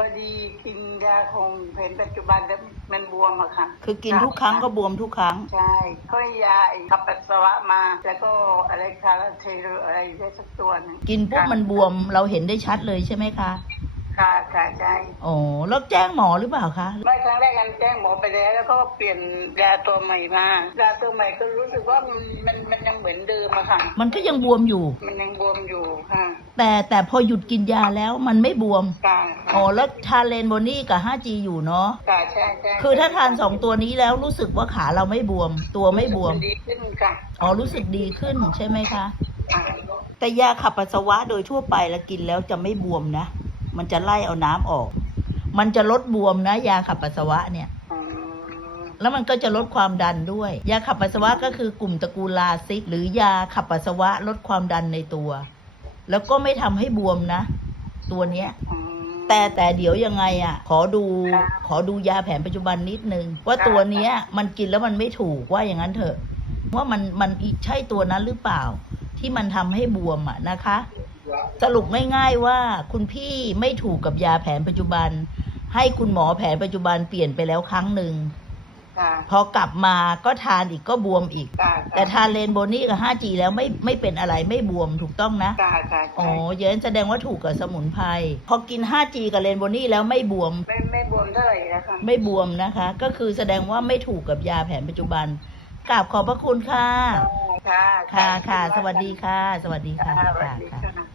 พอดีกินยาคงเพนปัจจุบันแล้วมันบวมอะค่ะคือกินทุกครั้งก็บวมทุกครั้ง ใช่ก็ยาไอ้ขับปัสสาวะมา แล้วก็อะไรคาราเทโรอะไรได้สักตัวหนึงกินปุ๊บมันบวมเราเห็นได้ชัดเลยใช่ไหมคะ ค่ะค่ะใช่ โอ้แล้วแจ้งหมอหรือเปล่าคะ ไม่ จ้งหมอไปแล้ว แล้วก็เปลี่ยนยาตัวใหม่มายาตัวใหม่ก็รู้สึกว่ามันมันมันยังเหมือนเดิมอะค่ะ มันก็ยังบวมอยู่ มันยังบวมอยู่ค่ะ แต่แต่พอหยุดกินยาแล้วมันไม่บวมค่ะอ๋อแล้วทานเลนโบนี่กับ 5G อยู่เนาะค่ะใช่ใช่คือถ้าทานสองตัวนี้แล้วรู้สึกว่าขาเราไม่บวม ตัวไม่บวมดีขึ้นค่ะอ๋อรู้สึกดีขึ้นใช่ไหมคะ ค่ะแต่ยาขับปัสสาวะโดยทั่วไปแล้วกินแล้วจะไม่บวมนะ มันจะไล่เอาน้ำออก มันจะลดบวมนะ ยาขับปัสสาวะเนี่ยอืมแล้วมันก็จะลดความดันด้วย ยาขับปัสสาวะก็คือกลุ่มตระกูลลาซิก หรือยาขับปัสสาวะลดความดันในตัว แล้วก็ไม่ทำให้บวมนะ ตัวเนี้ยอืมแต่แต่เดี๋ยวยังไงอะ ขอดูค่ะขอดูยาแผนปัจจุบันนิดนึง ว่าค่ะตัวเนี้ยมันกินแล้วมันไม่ถูกว่าอย่างนั้นเถอะ ว่ามันมันอีใช่ตัวนั้นหรือเปล่า ที่มันทำให้บวมอะนะคะ สรุปง่ายๆว่าคุณพี่ไม่ถูกกับยาแผนปัจจุบัน ให้คุณหมอแผนปัจจุบันเปลี่ยนไปแล้วครั้งหนึ่งค่ะ พอกลับมาก็ทานอีกก็บวมอีก ค่ะแต่ทานเลนโบนี่กับ 5G แล้วไม่ไม่เป็นอะไรไม่บวมถูกต้องนะ ค่ะค่ะอ๋อใช่เย้นแสดงว่าถูกกับสมุนไพรพอกิน 5G กับเลนโบนี่แล้วไม่บวม ไม่ไม่บวมเท่าไหร่นะคะ ไม่บวมนะคะ ก็คือแสดงว่าไม่ถูกกับยาแผนปัจจุบันกราบขอบพระคุณค่ะ ค่ะค่ะค่ะ สวัสดีค่ะ สวัสดีค่ะค่ะสวัสค่ะดีค่ะ ค่ะ